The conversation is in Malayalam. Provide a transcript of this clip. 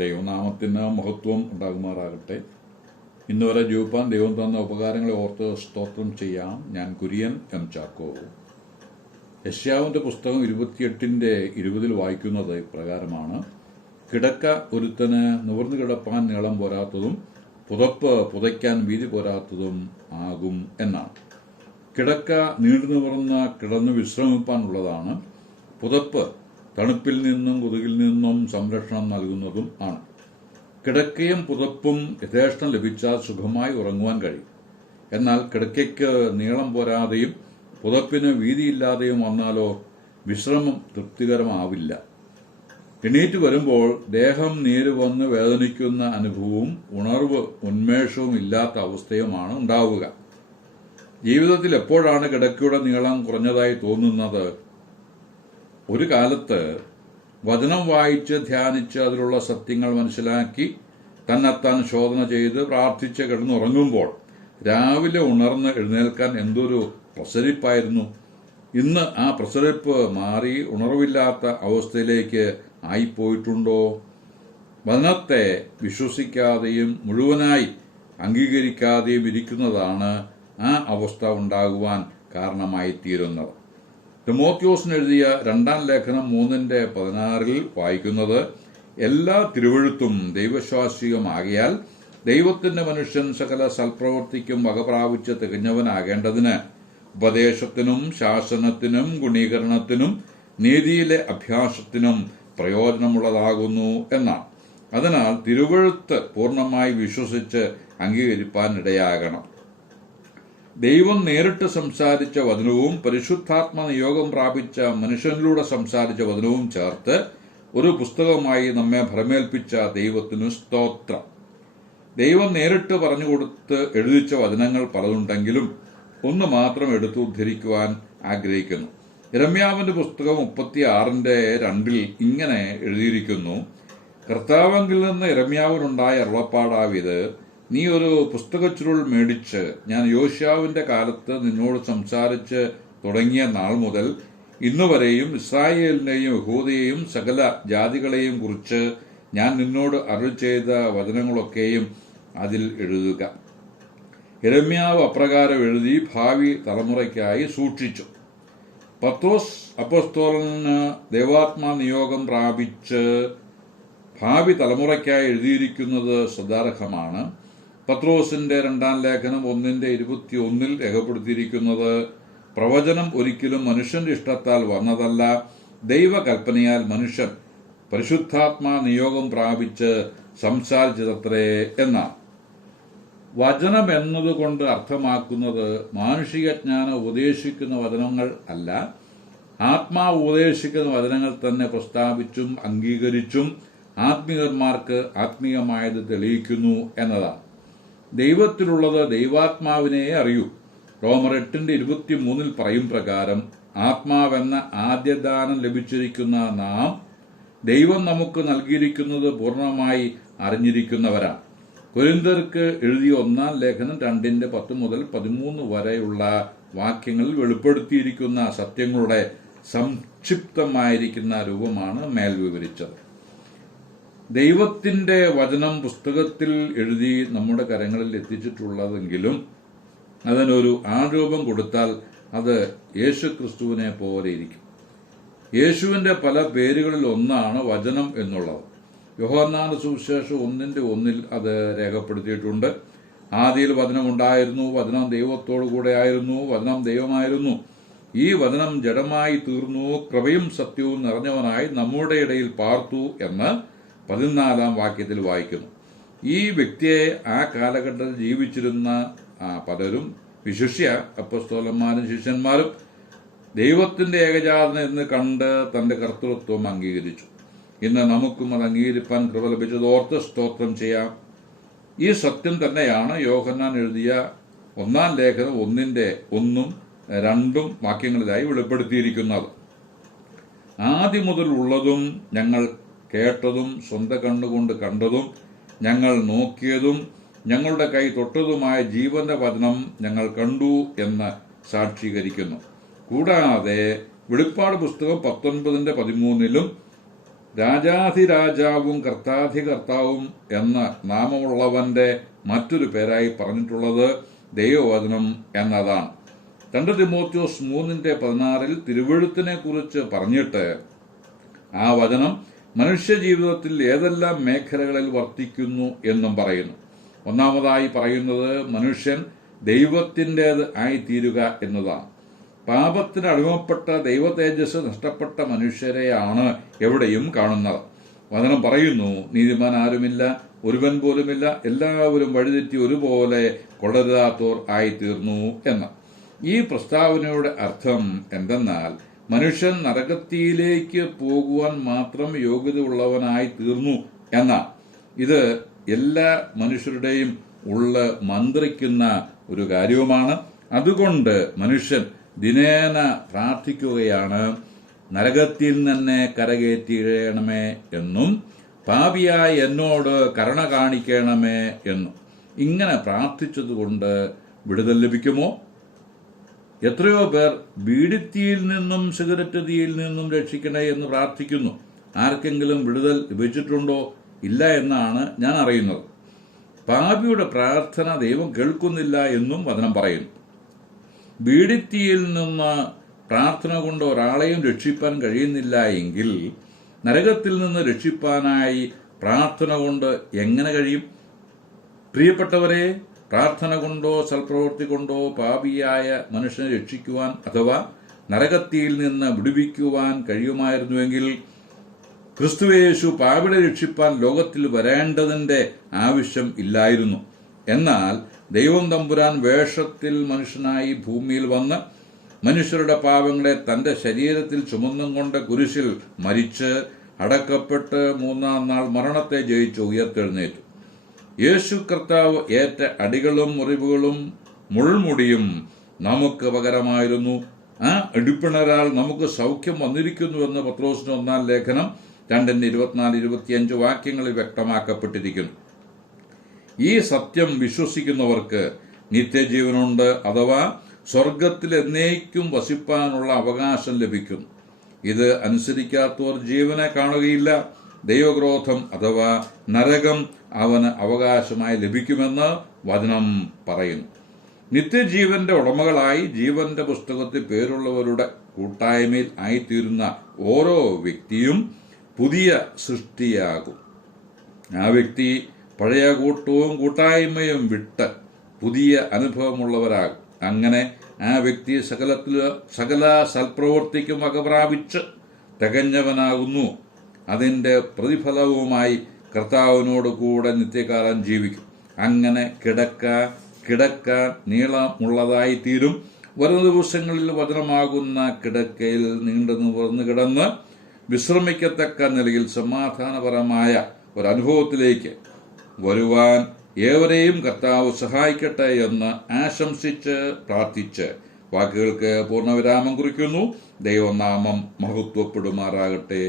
ദൈവനാമത്തിന് മഹത്വം ഉണ്ടാകുമാറാകട്ടെ. ഇന്നുവരെ ജീവിപ്പാൻ ദൈവം തന്ന ഉപകാരങ്ങളെ ഓർത്ത് സ്തോത്രം ചെയ്യാം. ഞാൻ കുര്യൻ എം ചാക്കോ. യെശയ്യാവിന്റെ പുസ്തകം 28:20 വായിക്കുന്നത് ഇപ്രകാരമാണ്: കിടക്ക ഒരുത്തന് നിവർന്നു കിടപ്പാൻ നീളം പോരാത്തതും പുതപ്പ് പുതയ്ക്കാൻ വീതി പോരാത്തതും ആകും എന്നാണ്. കിടക്ക നീണ്ടു നിവർന്ന് കിടന്നു വിശ്രമിപ്പാനുള്ളതാണ്. പുതപ്പ് തണുപ്പിൽ നിന്നും കൊതുകിൽ നിന്നും സംരക്ഷണം നൽകുന്നതും ആണ്. കിടക്കയും പുതപ്പും യഥേഷ്ടം ലഭിച്ചാൽ സുഖമായി ഉറങ്ങുവാൻ കഴിയും. എന്നാൽ കിടക്കയ്ക്ക് നീളം പോരാതെയും പുതപ്പിന് വീതിയില്ലാതെയും വന്നാലോ വിശ്രമം തൃപ്തികരമാവില്ല. എണീറ്റ് വരുമ്പോൾ ദേഹം നീര് വന്ന് വേദനിക്കുന്ന അനുഭവവും ഉണർവ് ഉന്മേഷവും ഇല്ലാത്ത അവസ്ഥയുമാണ് ഉണ്ടാവുക. ജീവിതത്തിൽ എപ്പോഴാണ് കിടക്കയുടെ നീളം കുറഞ്ഞതായി തോന്നുന്നത്? ഒരു കാലത്ത് വചനം വായിച്ച് ധ്യാനിച്ച് അതിലുള്ള സത്യങ്ങൾ മനസ്സിലാക്കി തന്നെത്താൻ ശോധന ചെയ്ത് പ്രാർത്ഥിച്ച് കിടന്നുറങ്ങുമ്പോൾ രാവിലെ ഉണർന്ന് എഴുന്നേൽക്കാൻ എന്തൊരു പ്രസരിപ്പായിരുന്നു. ഇന്ന് ആ പ്രസരിപ്പ് മാറി ഉണർവില്ലാത്ത അവസ്ഥയിലേക്ക് ആയിപ്പോയിട്ടുണ്ടോ? വചനത്തെ വിശ്വസിക്കാതെയും മുഴുവനായി അംഗീകരിക്കാതെയും ഇരിക്കുന്നതാണ് ആ അവസ്ഥ ഉണ്ടാകുവാൻ കാരണമായി തീരുന്നത്. തിമോത്തിയോസിന് എഴുതിയ 2 ലേഖനം 3:16 വായിക്കുന്നത്: എല്ലാ തിരുവെഴുത്തും ദൈവശ്വാസികമാകിയാൽ ദൈവത്തിന്റെ മനുഷ്യൻ സകല സൽപ്രവൃത്തിക്കും വകപ്രാപിച്ച് തികഞ്ഞവനാകേണ്ടതിന് ഉപദേശത്തിനും ശാസനത്തിനും ഗുണീകരണത്തിനും നീതിയിലെ അഭ്യാസത്തിനും പ്രയോജനമുള്ളതാകുന്നു എന്നാണ്. അതിനാൽ തിരുവെഴുത്ത് പൂർണ്ണമായി വിശ്വസിച്ച് അംഗീകരിപ്പാൻ ഇടയാകണം. ദൈവം നേരിട്ട് സംസാരിച്ച വചനവും പരിശുദ്ധാത്മ നിയോഗം പ്രാപിച്ച മനുഷ്യനിലൂടെ സംസാരിച്ച വചനവും ചേർത്ത് ഒരു പുസ്തകമായി നമ്മെ ഭരമേൽപ്പിച്ച ദൈവത്തിനു സ്തോത്രം. ദൈവം നേരിട്ട് പറഞ്ഞുകൊടുത്ത് എഴുതിച്ച വചനങ്ങൾ പലതുണ്ടെങ്കിലും ഒന്ന് മാത്രം എടുത്തു ഉദ്ധരിക്കുവാൻ ആഗ്രഹിക്കുന്നു. യിരെമ്യാവിന്റെ പുസ്തകം 36:2 ഇങ്ങനെ എഴുതിയിരിക്കുന്നു: കർത്താവെങ്കിൽ നിന്ന് യിരെമ്യാവിനുണ്ടായ അരുളപ്പാടാവിത്: നീ ഒരു പുസ്തകച്ചുരുൾ മേടിച്ച് ഞാൻ യോശുവാവിന്റെ കാലത്ത് നിന്നോട് സംസാരിച്ച് തുടങ്ങിയ നാൾ മുതൽ ഇന്നുവരെയും ഇസ്രായേലിനെയും യഹൂദയെയും സകല ജാതികളെയും കുറിച്ച് ഞാൻ നിന്നോട് അരുൾ ചെയ്ത വചനങ്ങളൊക്കെയും അതിൽ എഴുതുക. യിരെമ്യാവ് അപ്രകാരം എഴുതി ഭാവി തലമുറയ്ക്കായി സൂക്ഷിച്ചു. പത്രോസ് അപ്പോസ്തലന് ദൈവാത്മാ നിയോഗം പ്രാപിച്ച് ഭാവി തലമുറയ്ക്കായി എഴുതിയിരിക്കുന്നത് ശ്രദ്ധാർഹമാണ്. പത്രോസിന്റെ 2 ലേഖനം 1:21 രേഖപ്പെടുത്തിയിരിക്കുന്നത്: പ്രവചനം ഒരിക്കലും മനുഷ്യന്റെ ഇഷ്ടത്താൽ വന്നതല്ല, ദൈവകൽപ്പനയാൽ മനുഷ്യൻ പരിശുദ്ധാത്മാ നിയോഗം പ്രാപിച്ച് സംസാരിച്ചതത്രേ എന്നാണ്. വചനം എന്നതുകൊണ്ട് അർത്ഥമാക്കുന്നത് മാനുഷിക ജ്ഞാനം ഉപദേശിക്കുന്ന വചനങ്ങൾ അല്ല, ആത്മാവ് ഉപദേശിക്കുന്ന വചനങ്ങൾ തന്നെ പ്രസ്താവിച്ചും അംഗീകരിച്ചും ആത്മീയന്മാർക്ക് ആത്മീയമായത് തെളിയിക്കുന്നു എന്നതാണ്. ദൈവത്തിലുള്ളത് ദൈവാത്മാവിനെ അറിയൂ. റോമർ 8:23 പറയും പ്രകാരം ആത്മാവെന്ന ആദ്യദാനം ലഭിച്ചിരിക്കുന്ന നാം ദൈവം നമുക്ക് നൽകിയിരിക്കുന്നത് പൂർണ്ണമായി അറിഞ്ഞിരിക്കുന്നവരാണ്. കൊരിന്ത്യർക്ക് എഴുതിയ 1 ലേഖനം 2:10-13 വരെയുള്ള വാക്യങ്ങളിൽ വെളിപ്പെടുത്തിയിരിക്കുന്ന സത്യങ്ങളുടെ സംക്ഷിപ്തമായിരിക്കുന്ന രൂപമാണ് മേൽ വിവരിച്ചത്. ദൈവത്തിന്റെ വചനം പുസ്തകത്തിൽ എഴുതി നമ്മുടെ കരങ്ങളിൽ എത്തിച്ചിട്ടുള്ളതെങ്കിലും അതിനൊരു ആരൂപം കൊടുത്താൽ അത് യേശു ക്രിസ്തുവിനെ പോലെ ഇരിക്കും. യേശുവിന്റെ പല പേരുകളിൽ ഒന്നാണ് വചനം എന്നുള്ളത്. യോഹന്നാന്റെ സുവിശേഷം 1:1 അത് രേഖപ്പെടുത്തിയിട്ടുണ്ട്. ആദിയിൽ വചനം ഉണ്ടായിരുന്നു, വചനം ദൈവത്തോടു കൂടെ ആയിരുന്നു, വചനം ദൈവമായിരുന്നു. ഈ വചനം ജഡമായി തീർന്നു, കൃപയും സത്യവും നിറഞ്ഞവനായി നമ്മുടെ ഇടയിൽ പാർത്തു എന്ന് 14 വാക്യത്തിൽ വായിക്കുന്നു. ഈ വ്യക്തിയെ ആ കാലഘട്ടത്തിൽ ജീവിച്ചിരുന്ന പലരും, വിശിഷ്യ അപ്പോസ്തലന്മാരും ശിഷ്യന്മാരും, ദൈവത്തിന്റെ ഏകജാതൻ എന്ന് കണ്ട് തന്റെ കർത്തൃത്വം അംഗീകരിച്ചു. ഇന്ന് നമുക്കും അത് അംഗീകരിപ്പാൻ കൃപ ലഭിച്ചതോർത്ത് സ്തോത്രം ചെയ്യാം. ഈ സത്യം തന്നെയാണ് യോഹന്നാൻ എഴുതിയ 1 ലേഖനം 1:1-2 വാക്യങ്ങളിലായി വെളിപ്പെടുത്തിയിരിക്കുന്നത്. ആദ്യം മുതൽ ഉള്ളതും ഞങ്ങൾ കേട്ടതും സ്വന്തം കണ്ണുകൊണ്ട് കണ്ടതും ഞങ്ങൾ നോക്കിയതും ഞങ്ങളുടെ കൈ തൊട്ടതുമായ ജീവന്റെ വചനം ഞങ്ങൾ കണ്ടു എന്ന് സാക്ഷീകരിക്കുന്നു. കൂടാതെ വെളിപ്പാട് പുസ്തകം 19:13 രാജാധിരാജാവും കർത്താധികർത്താവും എന്ന നാമമുള്ളവന്റെ മറ്റൊരു പേരായി പറഞ്ഞിട്ടുള്ളത് ദൈവവചനം എന്നതാണ്. 2 തിമോത്തിയോസ് 3:16 തിരുവെഴുത്തിനെ കുറിച്ച് പറഞ്ഞിട്ട് ആ വചനം മനുഷ്യജീവിതത്തിൽ ഏതെല്ലാം മേഖലകളിൽ വർത്തിക്കുന്നു എന്നും പറയുന്നു. ഒന്നാമതായി പറയുന്നത് മനുഷ്യൻ ദൈവത്തിൻ്റേത് ആയിത്തീരുക എന്നതാണ്. പാപത്തിന് അടിമപ്പെട്ട ദൈവ തേജസ് നഷ്ടപ്പെട്ട മനുഷ്യരെയാണ് എവിടെയും കാണുന്നത്. വചനം പറയുന്നു, നീതിമാൻ ആരുമില്ല, ഒരുവൻ പോലുമില്ല, എല്ലാവരും വഴിതെറ്റി ഒരുപോലെ കൊള്ളരുതാത്തോർ ആയിത്തീർന്നു എന്ന്. ഈ പ്രസ്താവനയുടെ അർത്ഥം എന്തെന്നാൽ മനുഷ്യൻ നരകത്തിയിലേക്ക് പോകുവാൻ മാത്രം യോഗ്യതയുള്ളവനായി തീർന്നു എന്നാണ്. ഇത് എല്ലാ മനുഷ്യരുടെയും ഉള്ള മന്ത്രിക്കുന്ന ഒരു കാര്യവുമാണ്. അതുകൊണ്ട് മനുഷ്യൻ ദിനേന പ്രാർത്ഥിക്കുകയാണ്, നരകത്തിൽ തന്നെ കരകയറ്റിയിടണമേ എന്നും പാപിയായ എന്നോട് കരുണ കാണിക്കണമേ എന്നും. ഇങ്ങനെ പ്രാർത്ഥിച്ചതുകൊണ്ട് വിടുതൽ ലഭിക്കുമോ? എത്രയോ പേർ ബീഡിത്തീയിൽ നിന്നും സിഗരറ്റ് തീയിൽ നിന്നും രക്ഷിക്കണേ എന്ന് പ്രാർത്ഥിക്കുന്നു. ആർക്കെങ്കിലും വിടുതൽ ലഭിച്ചിട്ടുണ്ടോ? ഇല്ല എന്നാണ് ഞാൻ അറിയുന്നത്. പാപിയുടെ പ്രാർത്ഥന ദൈവം കേൾക്കുന്നില്ല എന്നും വചനം പറയുന്നു. ബീഡിത്തീയിൽ നിന്ന് പ്രാർത്ഥന കൊണ്ട് ഒരാളെയും രക്ഷിപ്പാൻ കഴിയുന്നില്ല എങ്കിൽ നരകത്തിൽ നിന്ന് രക്ഷിപ്പാനായി പ്രാർത്ഥന കൊണ്ട് എങ്ങനെ കഴിയും? പ്രിയപ്പെട്ടവരെ, പ്രാർത്ഥന കൊണ്ടോ സൽപ്രവൃത്തി കൊണ്ടോ പാപിയായ മനുഷ്യനെ രക്ഷിക്കുവാൻ അഥവാ നരകത്തിയിൽ നിന്ന് വിടുവിക്കുവാൻ കഴിയുമായിരുന്നുവെങ്കിൽ ക്രിസ്തുയേശു പാപികളെ രക്ഷിപ്പാൻ ലോകത്തിൽ വരേണ്ടതിന്റെ ആവശ്യം ഇല്ലായിരുന്നു. എന്നാൽ ദൈവം തമ്പുരാൻ വേഷത്തിൽ മനുഷ്യനായി ഭൂമിയിൽ വന്ന് മനുഷ്യരുടെ പാപങ്ങളെ തന്റെ ശരീരത്തിൽ ചുമന്നും കൊണ്ട് കുരിശിൽ മരിച്ച് അടക്കപ്പെട്ട് 3-ാം നാൾ മരണത്തെ ജയിച്ച് ഉയർത്തെഴുന്നേറ്റു. യേശു കർത്താവ് ഏറ്റ അടികളും മുറിവുകളും മുൾമുടിയും നമുക്ക് പകരമായിരുന്നു. ആ അടിപ്പിണരാൽ നമുക്ക് സൗഖ്യം വന്നിരിക്കുന്നുവെന്ന് പത്രോസിന്റെ 1-ാം ലേഖനം 2:24-25 വാക്യങ്ങളിൽ വ്യക്തമാക്കപ്പെട്ടിരിക്കുന്നു. ഈ സത്യം വിശ്വസിക്കുന്നവർക്ക് നിത്യജീവനുണ്ട്, അഥവാ സ്വർഗത്തിൽ എന്നേക്കും വസിപ്പാനുള്ള അവകാശം ലഭിക്കുന്നു. ഇത് അനുസരിക്കാത്തവർ ജീവനെ കാണുകയില്ല. ദൈവക്രോധം അഥവാ നരകം അവന് അവകാശമായി ലഭിക്കുമെന്ന് വചനം പറയുന്നു. നിത്യജീവന്റെ ഉടമകളായി ജീവന്റെ പുസ്തകത്തിൽ പേരുള്ളവരുടെ കൂട്ടായ്മയിൽ ആയിത്തീരുന്ന ഓരോ വ്യക്തിയും പുതിയ സൃഷ്ടിയാകും. ആ വ്യക്തി പഴയ കൂട്ടവും കൂട്ടായ്മയും വിട്ട് പുതിയ അനുഭവമുള്ളവരാകും. അങ്ങനെ ആ വ്യക്തി സകല സൽപ്രവൃത്തിക്കും വകപ്രാപിച്ച് തികഞ്ഞവനാകുന്നു. അതിന്റെ പ്രതിഫലവുമായി കർത്താവിനോട് കൂടെ നിത്യകാലം ജീവിക്കും. അങ്ങനെ കിടക്ക നീളമുള്ളതായി തീരും. വരും ദിവസങ്ങളിൽ വചനമാകുന്ന കിടക്കയിൽ നീണ്ടു നിവർന്നു കിടന്ന് വിശ്രമിക്കത്തക്ക നിലയിൽ സമാധാനപരമായ ഒരനുഭവത്തിലേക്ക് വരുവാൻ ഏവരെയും കർത്താവ് സഹായിക്കട്ടെ എന്ന് ആശംസിച്ച് പ്രാർത്ഥിച്ച് വാക്കുകൾക്ക് പൂർണ്ണവിരാമം കുറിക്കുന്നു. ദൈവനാമം മഹത്വപ്പെടുമാറാകട്ടെ.